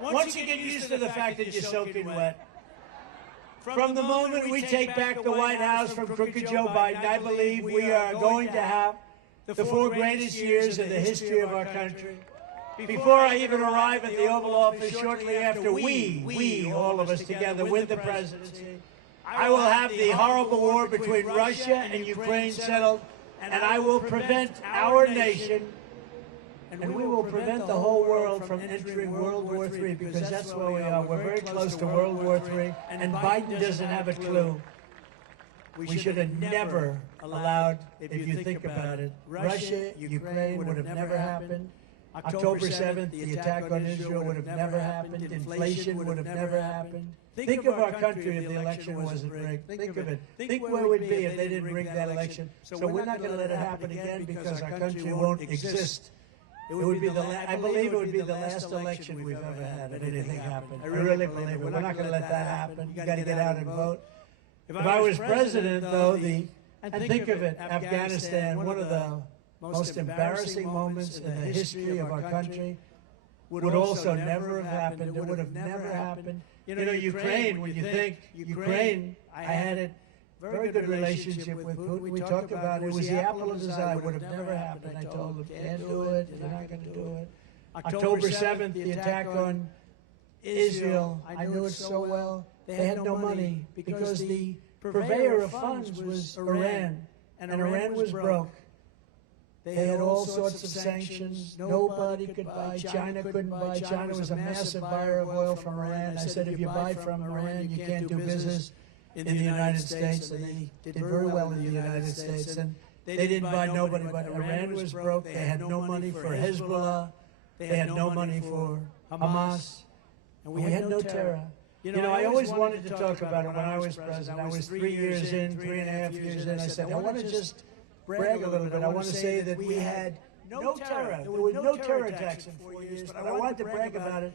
once you get used to the fact that you're soaking wet, from the moment we take back the White House from crooked Joe Biden, I believe we are going to have the 4 greatest years in the history of our country. Before I even arrive at the Oval Office, shortly after we, all of us together, win the presidency, I will have the horrible war between Russia and Ukraine settled, and I will prevent our nation, and we will prevent the whole world from entering World War III, because that's where we are. We're very close to World War III, and Biden doesn't have a clue. We should have never allowed, if you think about it, Russia, Ukraine would have never happened. October 7th, the attack on Israel would have never happened. Inflation would have never happened. Think of our country if the election wasn't rigged. Think of it. Think where we'd be if they didn't rig that election. So we're not going to let it happen again, because our country won't exist. It would be I believe it would be the last election we've ever had if anything happened. I really believe it. We're not going to let that happen. You got to get out and vote. If I was president, though, and think of it, Afghanistan, one of the most embarrassing moments in the history of our country, would also never have happened. It would have never happened. You know, Ukraine, when you think Ukraine, I had a very good relationship with Putin. We talked about it. It was the apple of his eye. It would have never happened. I told him, can't do it. You're not going to do it. October 7th, the attack on Israel, I knew it so well. They had no money because the purveyor of funds was Iran, and Iran was broke. They had all sorts of sanctions. Nobody could buy. China couldn't buy. China was a massive buyer of oil from Iran. I said, if you buy from Iran, you can't do business in the United States. And they did very well in the United States. And they didn't buy nobody, but Iran was broke. They had no money for Hezbollah. They had no money for Hamas. And we had no terror. You know, I always wanted to talk about it when I was president. I was 3 years in, 3.5 years in. I said, I want to just brag a little bit. I want to say that we had no terror. There were no terror attacks in 4 years, but I wanted to brag about it.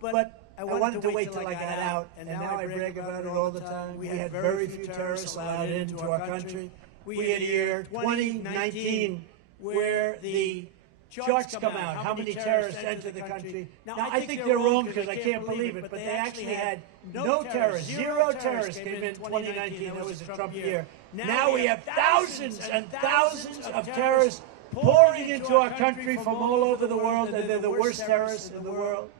But I wanted to wait till I got out, and now I brag about it all the time. We had very few terrorists allowed into our country. We had year 2019 where the charts come out, how many terrorists entered the country. Now, I think they're wrong because I can't believe it, but they actually had no terrorists. 0 terrorists came in 2019. That was a Trump year. Now we have thousands and thousands of terrorists pouring into our country from all over the world, and they're the worst terrorists in the world.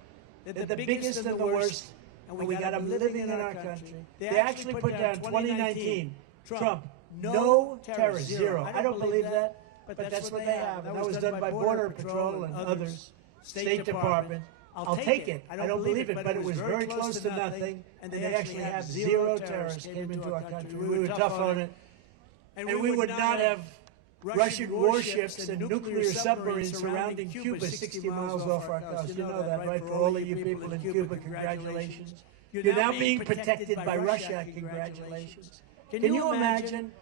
They're the biggest and the worst, and we got them living in our country. They actually put down 2019, Trump, no terrorists, 0. I don't believe that. But that's what they have. And that was done by Border Patrol and others, State Department. I'll take it. I don't believe it, but it was very close to nothing. And they actually have 0 terrorists came into our country. We were tough on it. And we would not have Russian warships and nuclear submarines surrounding Cuba 60 miles off our coast. You know that, right? For all of you people in Cuba, congratulations. You're now being protected by Russia. Congratulations. Can you imagine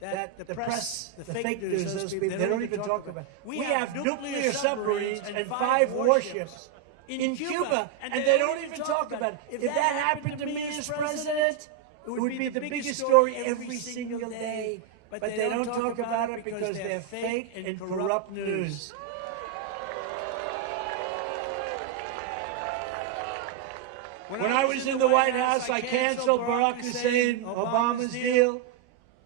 that the press, the fake news, those people, they don't even talk about it. We have nuclear submarines and 5 warships in Cuba, and they don't even talk about it. If that happened to me as president, it would be the biggest story every single day. But they don't talk about it because they're fake and corrupt news. When I was in the White House, I canceled Barack Hussein Obama's deal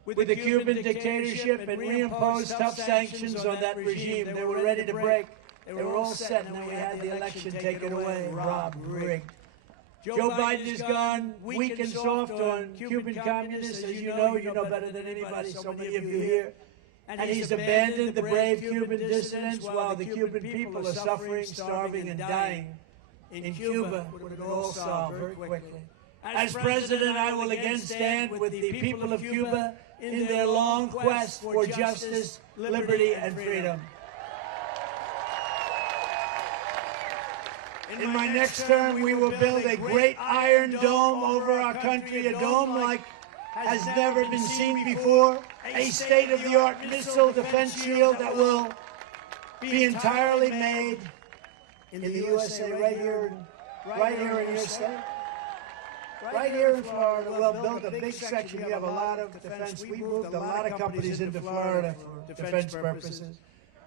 with the Cuban dictatorship and reimposed tough sanctions on that regime. They were ready to break. They were all set, and then we had the election taken away, robbed, rigged. Joe Biden is gone, weak and soft on Cuban communists. As you know better than anybody, so many of you here. And he's abandoned the brave Cuban dissidents while the Cuban people are suffering, starving, and dying. In Cuba, it would all solve very quickly. As president, I will again stand with the people of Cuba in their long quest for justice, liberty, and freedom. In my next term, we will build a great iron dome over our country, a dome like has never been seen before, a state-of-the-art missile defense shield that will be entirely made in the USA, right here in your state. Right here in Florida, we'll build a big section. We have a lot of defense. We moved a lot of companies into Florida for defense purposes.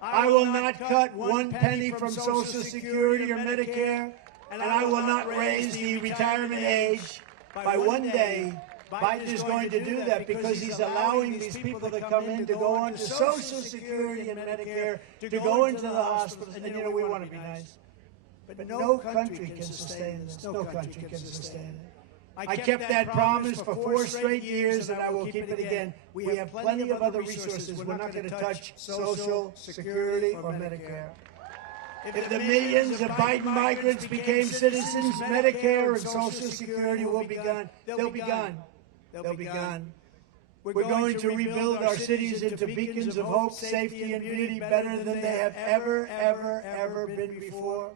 I will not cut one penny from Social Security or Medicare and I will not raise the retirement age by 1 day. Biden is going to do that because he's allowing these people that come in to go on to Social Security and Medicare, to go into the hospitals. And, you know, we want to be nice. But no country can sustain this. No country can sustain it. I kept that promise for 4 straight years, and I will keep it again. We have plenty of other resources. We're not going to touch Social Security or Medicare. If the millions of Biden migrants became citizens, Medicare and Social Security will be gone. They'll be gone. They'll be gone. We're going to rebuild our cities into beacons of hope, safety, and beauty better than they have ever been before.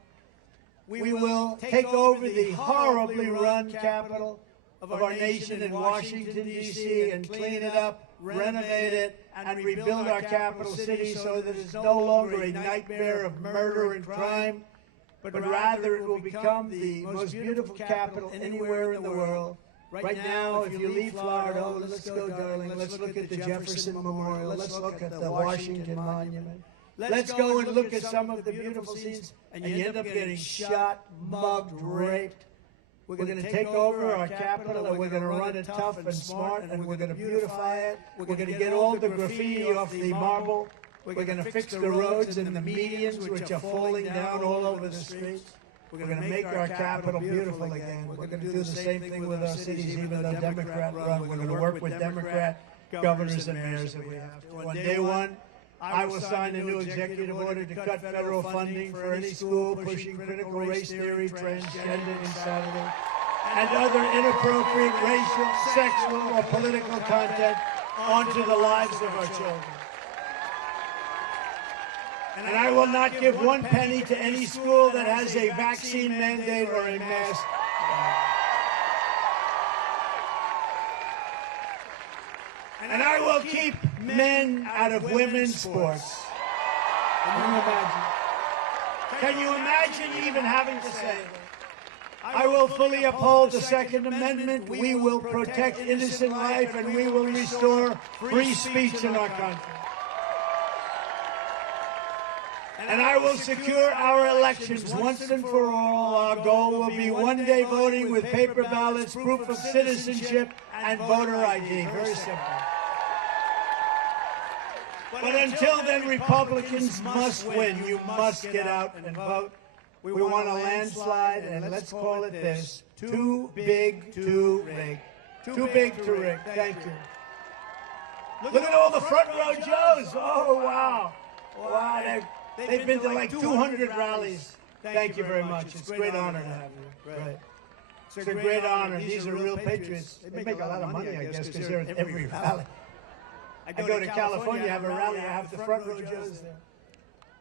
We will take over the horribly run capital of our nation in Washington, D.C., and clean it up, renovate it, and rebuild our capital city so that it's no longer a nightmare of murder and crime, but rather it will become the most beautiful capital anywhere in the world. Right now, if you leave Florida, oh, let's go, darling. Let's look at the Jefferson Memorial. Let's look at the Washington Monument. Let's go and look at some of the beautiful scenes, and you end up getting shot, mugged, raped. We're going to take over our capital, and we're going to run it tough and smart, and we're going to beautify it. We're going to get all the graffiti off the marble. We're going to fix the roads and the medians, which are falling down all over the streets. We're going to make our capital beautiful again. We're going to do the same thing with our cities, even though Democrat run. We're going to work with Democrat governors and mayors if we have to. On day one, I will sign a new executive order to cut federal funding for any school pushing critical race theory, transgender insanity, and other inappropriate racial, sexual, or political content onto the lives of our children. And I will not give 1 penny to any school that has a vaccine mandate or a mask. And I will keep men out of women's sports. Can you imagine even having to say it? I will fully uphold the Second Amendment. We will protect innocent life, and we will restore free speech in our country. And I will secure our elections once and for all. Our goal will be 1 day voting with paper ballots, proof of citizenship, and voter ID. Very simple. But until then, Republicans must win. You must get out and vote. We want a landslide, and let's call it this: too big to rig. Too big to rig. Thank you. Look at all the front row Joes. Oh, wow. Wow, they've been to like 200 rallies. Thank you very much. It's a great honor to have you. Right. It's a great honor. These are real patriots. They make a lot of money, I guess, because they're at every rally. I go to California, have a rally, I have the front row Joes there.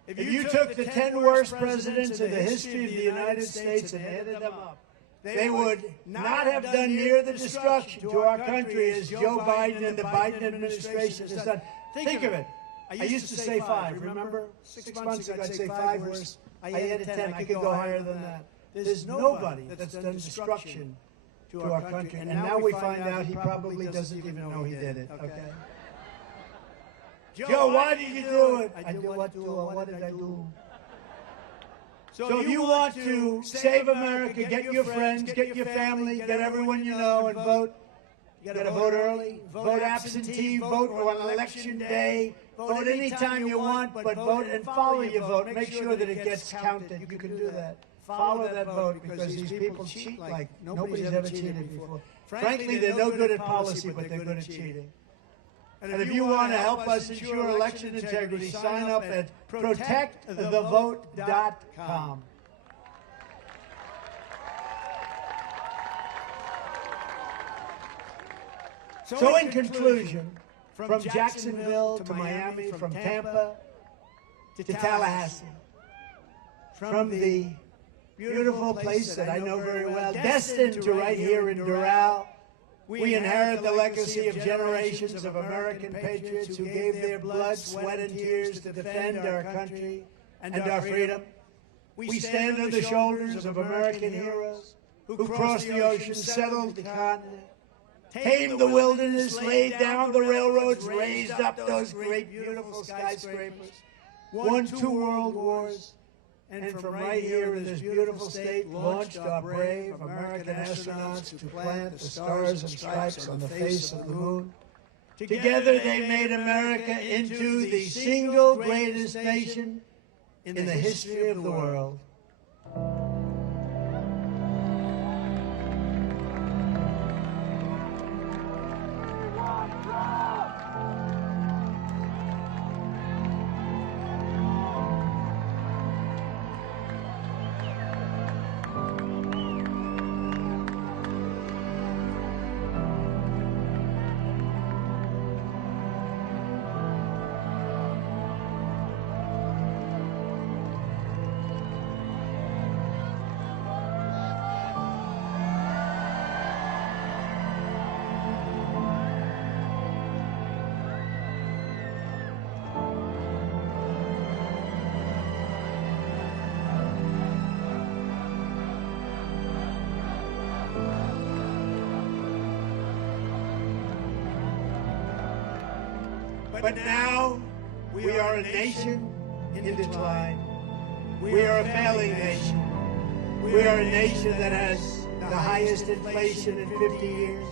If you took the 10 worst presidents in the history of the United States and added them up, they would not have done near the destruction to our country as Joe Biden and the Biden administration has done. Think of it. I used to say 5, remember? 6 months ago, I'd say 5 worse. I added 10. I could go higher than that. There's nobody that's done destruction to our country. And now we find out he probably doesn't even know he did it, okay? Joe, why did you do it? I did what did I do? So if you want to save America, get your friends, get your family, get everyone you know, and vote. You got to vote early, vote absentee, vote on election day, vote anytime you want, but vote and follow your vote. Make sure that it gets counted. You can do that. Follow that vote, because these people cheat like nobody's ever cheated before. Frankly, they're no good at policy, but they're good at cheating. And if you want to help us ensure election integrity, sign up at protectthevote.com. So in conclusion, from Jacksonville to Miami, from Tampa to Tallahassee, from the beautiful place that I know very well, destined to right here in Doral, we inherit the legacy of generations of American patriots who gave their blood, sweat, and tears to defend our country and our freedom. We stand on the shoulders of American heroes who crossed the ocean, settled the continent, tamed the wilderness, laid down the railroads, raised up those great, beautiful skyscrapers, won 2 world wars, and from right here in this beautiful state, launched our brave American astronauts to plant the stars and stripes on the face of the moon. Together they made America into the single greatest nation in the history of the world. But now we are a nation in decline. We are a failing nation. We are a nation that has the highest inflation in 50 years,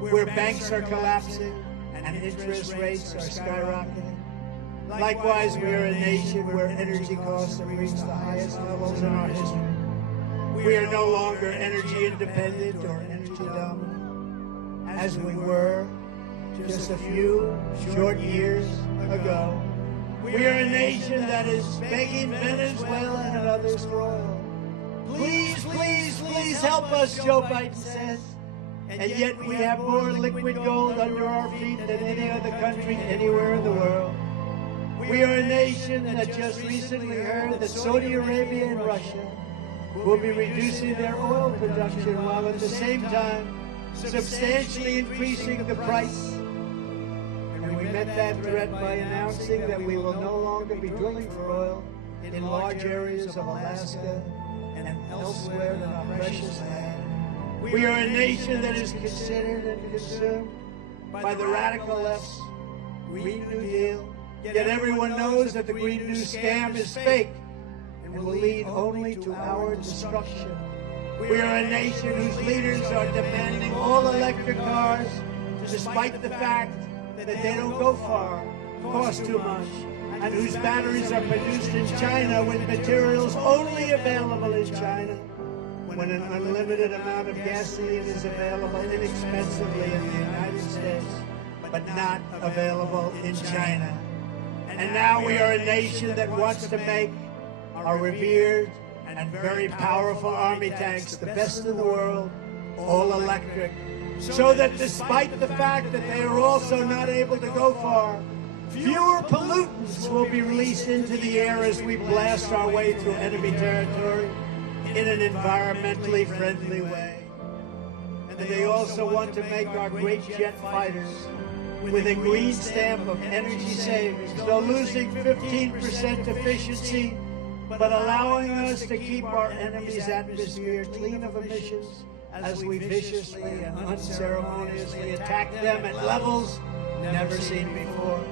where banks are collapsing and interest rates are skyrocketing. Likewise, we are a nation where energy costs have reached the highest levels in our history. We are no longer energy independent or energy dominant, as we were just a few short years ago. We are a nation that is begging Venezuela and others for oil. Please, please, please help us, Joe Biden says. And yet we have more liquid gold under our feet than any other country anywhere in the world. We are a nation that just recently heard that Saudi Arabia and Russia will be reducing their oil production while at the same time substantially increasing the price. And we met that threat by announcing that we will no longer be drilling for oil in large areas of Alaska and elsewhere in our precious land. We are a nation that is considered and consumed by the radical left's Green New Deal. Yet everyone knows that the Green New scam is fake and will lead only to our destruction. We are a nation whose leaders are demanding all electric cars, despite the fact that they don't go far, cost too much, and whose batteries are produced in China with materials only available in China, when an unlimited amount of gasoline is available inexpensively in the United States, but not available in China. And now we are a nation that wants to make our revered and very powerful army tanks the best in the world, all electric, so that despite the fact that they are also not able to go far, fewer pollutants will be released into the air as we blast our way through enemy territory in an environmentally friendly way. And they also want to make our great jet fighters with a green stamp of energy savings, though losing 15% efficiency, but allowing us to keep our enemy's atmosphere clean of emissions as we viciously and unceremoniously attack them at levels never seen before.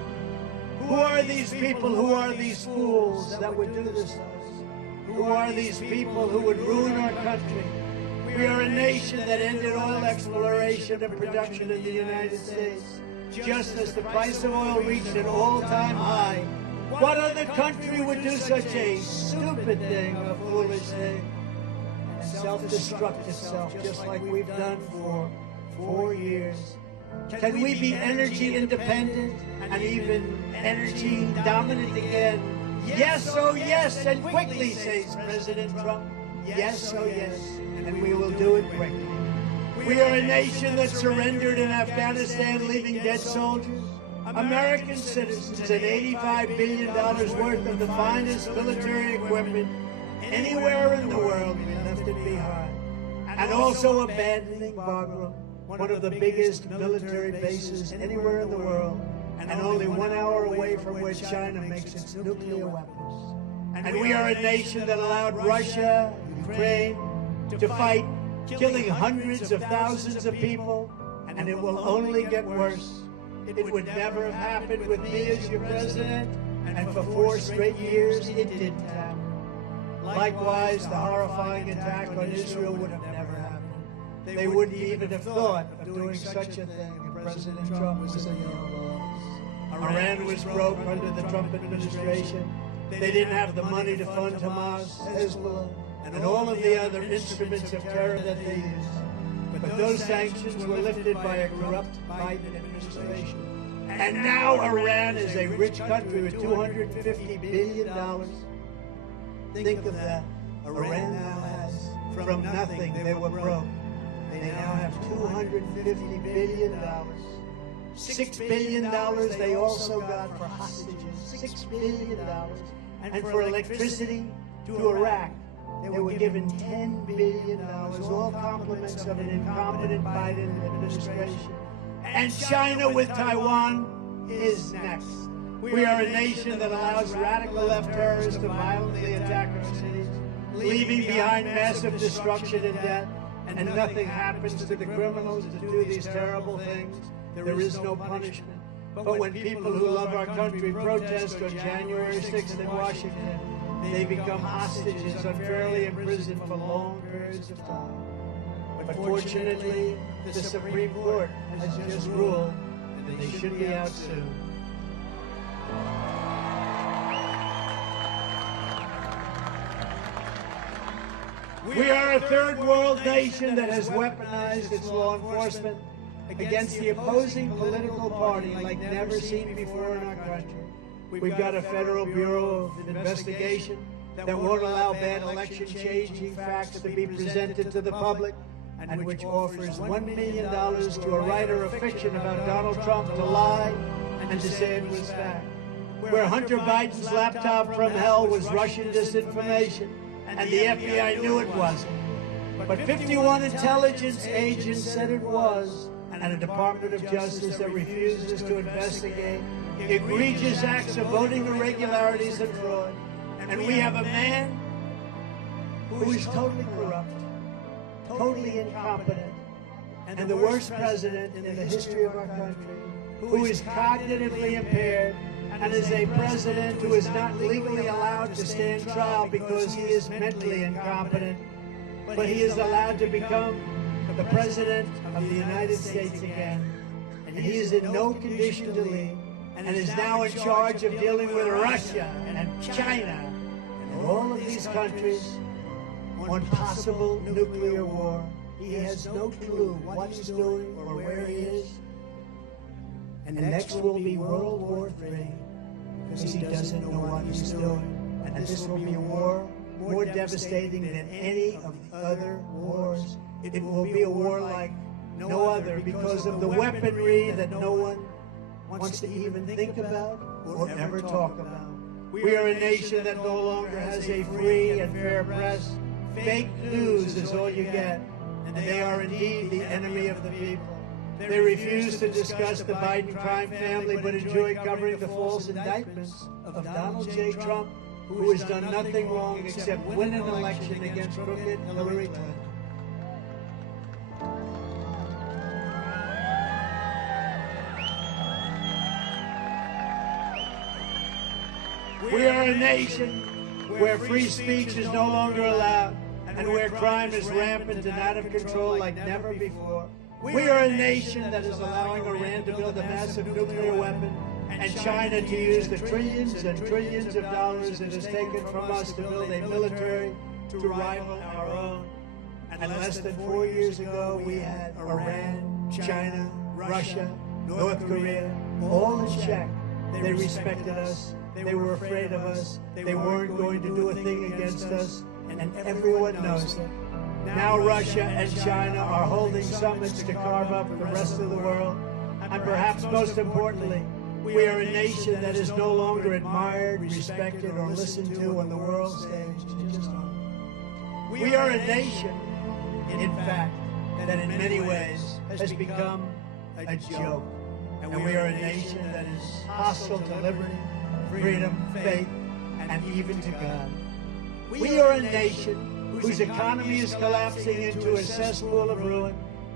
Who are these people? Who are these fools that would do this to us? Who are these people who would ruin our country? We are a nation that ended oil exploration and production in the United States just as the price of oil reached an all-time high. What other country would do such a stupid thing, a foolish thing, and self-destruct itself just like we've done for 4 years? Can we be energy independent and even energy dominant again? Yes, oh yes, and quickly, says President Trump. Yes, oh yes, and we will do it quickly. We are a nation that surrendered in Afghanistan, leaving dead soldiers, American citizens, and $85 billion worth of the finest military equipment anywhere in the world. We left it behind. And also abandoning Bagram, one of the biggest military bases anywhere in the world, and only 1 hour away from where China makes its nuclear weapons. And we are a nation that allowed Russia, Ukraine, to fight, killing hundreds of thousands of people, and it will only get worse. It would never have happened with me as your president, and for 4 straight years it didn't happen. Likewise, the horrifying attack on Israel would have never happened. They wouldn't even have thought of doing such a thing if President Trump was in the Oval Office. Iran was broke under the Trump administration. They didn't have the money to fund Hamas, Hezbollah, and all of the other instruments of terror that they used. But those sanctions were lifted by a corrupt Biden administration. And now Iran is a rich country with $250 billion. Think of that. Iran now has, from nothing, they were broke. They now have $250 billion. $6 billion they also got for hostages. $6 billion. And for electricity to Iraq, they were given $10 billion, all compliments of an incompetent Biden administration. And China with Taiwan is next. We are a nation that allows radical left terrorists to violently attack our cities, leaving behind massive destruction and death, and nothing happens to the criminals that do these terrible things. There is no punishment. But when people who love our country protest on January 6th in Washington, they become hostages, unfairly imprisoned for long periods of time. But fortunately, the Supreme Court has just ruled that they should be out soon. We are a third world nation that has weaponized its law enforcement against the opposing political party like never seen before in our country. We've got a Federal Bureau of Investigation that won't allow bad election-changing facts to be presented to the public, and which offers $1 million to a writer of fiction about Donald Trump to lie and to say it was fact. Where Hunter Biden's laptop from hell was Russian disinformation, and the FBI knew it wasn't. But 51 intelligence agents said it was, and a Department of Justice that refuses to investigate egregious acts of voting irregularities and fraud. And we have a man who is totally corrupt, totally incompetent, and the worst president in the history of our country, who is cognitively impaired, and is a president who is not legally allowed to stand trial because he is mentally incompetent, but he is allowed to become the president of the United States again. And he is in no condition to lead, and is now in charge of dealing with Russia and China and all of these countries on possible nuclear war. He has no clue what he's doing or where he is. And next will be World War III, because he doesn't know what he's doing. And this will be a war more devastating than any of the other wars. It will be a war like no other because of the weaponry that no one wants to even think about or ever talk about. We are a nation that no longer has a free and fair press. Fake news is all you get, and they are indeed the enemy of the people. They refuse to discuss the Biden crime family, but enjoy covering the false indictments of Donald J. Trump, who has done nothing wrong except win an election against crooked Hillary Clinton. We are a nation where free speech is no longer allowed, and where crime is rampant and out of control like never before. We are a nation that is allowing Iran to build a massive nuclear weapon, and China to use the trillions and trillions of dollars it has taken from us to build a military to rival our own. And less than 4 years ago, we had Iran, China, Russia, North Korea, all in check. They respected us. They were afraid of us. They weren't going to do a thing against us, and everyone knows it. Now Russia and China are holding summits to carve up the rest of the world. And perhaps most importantly, we are a nation that is no longer admired, respected, or listened to on the world stage. We are a nation, in fact, that in many ways has become a joke. And we are a nation that is hostile to liberty, freedom, faith, and even to God. We are a nation whose economy is collapsing into a cesspool of ruin,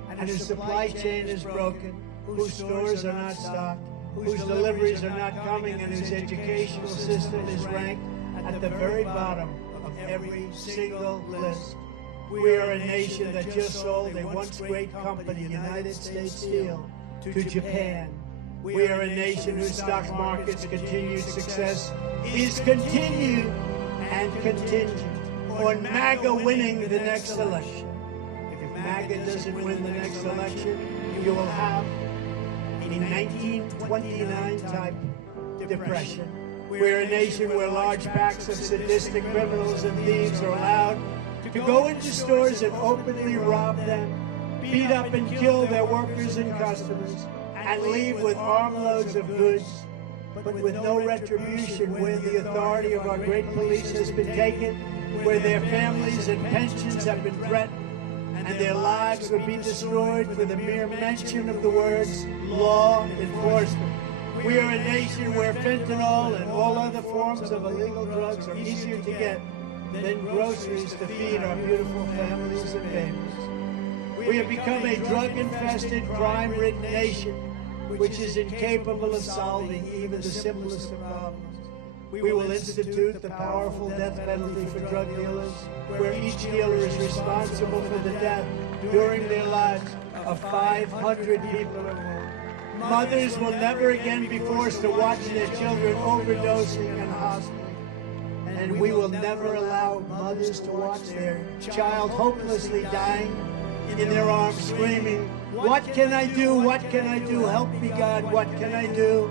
and whose supply chain is broken, whose stores are not stocked, whose deliveries are not coming, and whose educational system is ranked at the very bottom of every single list. We are a nation that just sold a once great company, United States Steel, to Japan. We are a nation whose stock market's continued success is continued and contingent on MAGA winning the next election. If MAGA doesn't win the next election, you will have a 1929 type depression. We're a nation where large packs of sadistic criminals and thieves are allowed to go into stores and openly rob them, beat up and kill their workers and customers, and leave with armloads of goods, but with no retribution where the authority of our great police has been taken, where their families and pensions have been threatened, and their lives would be destroyed for the mere mention of the words law enforcement. We are a nation where fentanyl and all other forms of illegal drugs are easier to get than groceries to feed our beautiful families and babies. We have become a drug-infested, crime-ridden nation, which is incapable of solving even the simplest of problems. We will institute the powerful death penalty for drug dealers, where each dealer is responsible for the death during their lives of 500 people or more. Mothers will never again be forced to watch their children overdosing in hospitals. And we will never allow mothers to watch their child hopelessly dying in their arms, screaming, "What can I do? What can I do? Help me, God, what can I do?"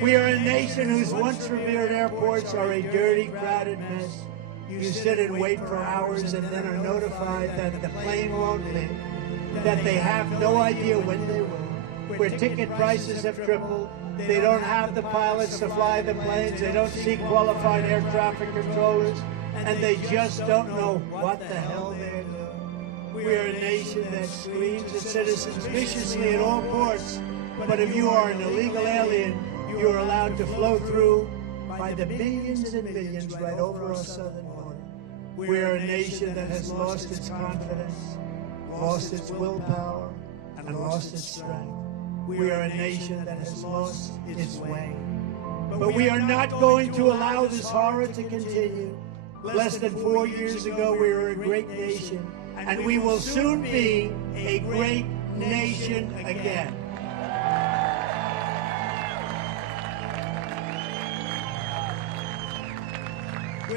We are a nation whose once revered airports are a dirty, crowded mess. You sit and wait for hours and then are notified that the plane won't leave, that they have no idea when they will, where ticket prices have tripled. They don't have the pilots to fly the planes. They don't see qualified air traffic controllers, and they just don't know what the hell they're doing. We are a nation that screams at citizens viciously at all ports, but if you are an illegal alien, you are allowed to flow through by the billions and billions right over our southern border. We are a nation that has lost its confidence, lost its willpower, and lost its strength. We are a nation that has lost its way. But we are not going to allow this horror to continue. Less than 4 years ago, we were a great nation, and we will soon be a great nation again.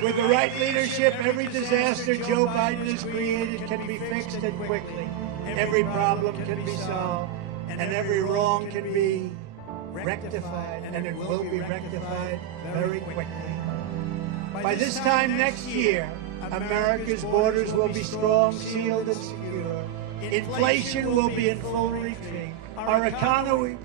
With the right leadership, every disaster Joe Biden has created can be fixed and quickly. Every problem can be solved, and every wrong can be rectified, and it will be rectified very quickly. By this time next year, America's borders will be strong, sealed, and secure. Inflation will be in full retreat. Our economy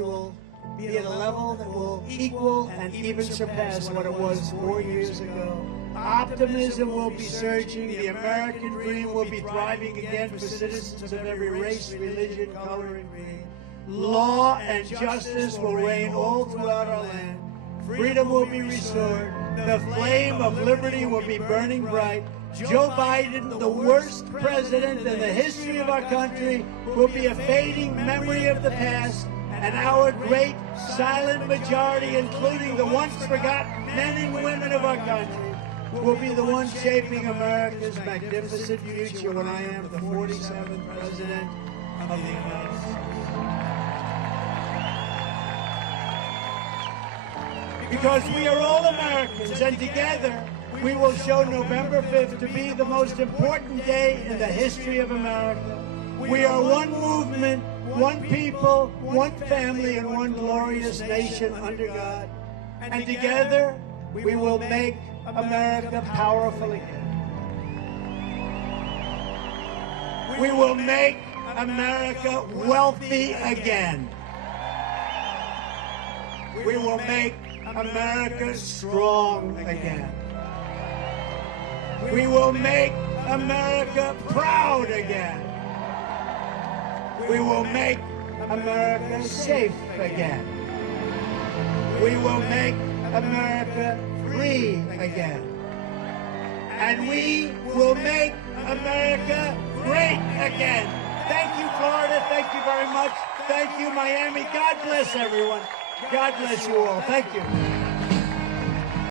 will be at a level that will equal and even surpass what it was 4 years ago. Optimism will be surging. The American dream will be thriving again for citizens of every race, religion, color, and creed. Law and justice will reign all throughout our land. Freedom will be restored. The flame of liberty will be burning bright. Joe Biden, the worst president in the history of our country, will be a fading memory of the past, and our great silent majority, including the once forgotten men and women of our country, will be the ones shaping America's magnificent future when I am the 47th President of the United States. Because we are all Americans, and together we will show November 5th to be the most important day in the history of America. We are one movement, one people, one family, and one glorious nation under God. And together we will make America powerful again. We will make America wealthy again. We will make America strong again. We will make America proud again. We will make America safe again. We will make America free again. And we will make America great again. Thank you, Florida. Thank you very much. Thank you, Miami. God bless everyone. God bless you all. Thank you.